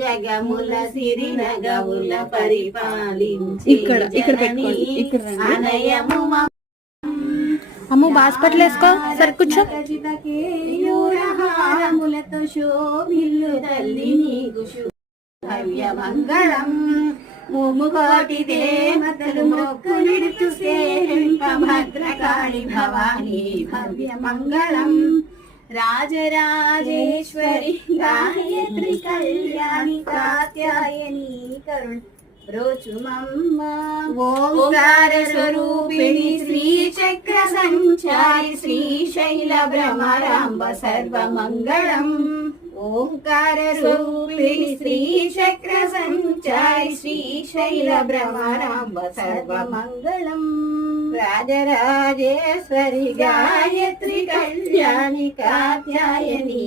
జగముల సిరి నగముల పరిపాలించి అనయము అమ్ము బాస్పట్లు వేసుకో సరే కూర్చో. కేయూరహారములతో శోభిల్లు తల్లి నీకు భవ్య మంగళం. ముముకోటి దేవతలు మొక్కులిడుతూ సేవింప భద్రకాళి భవానీ భవ్య మంగళం. రాజరాజేశ్వరి గాయత్రి కళ్యాణి కాత్యాయని కరుణ రోచుమమ్మ. ఓంకార స్వరూపిణి శ్రీచక్ర సంచారి శ్రీశైల భ్రమరాంబ సర్వమంగళం. ఓంకార స్వరూపిణి శ్రీచక్ర సంచారి శ్రీశైల భ్రమరాంబ సర్వమంగళం. రాజరాజేశ్వరి గాయత్రి కళ్యాణి కాత్యాయని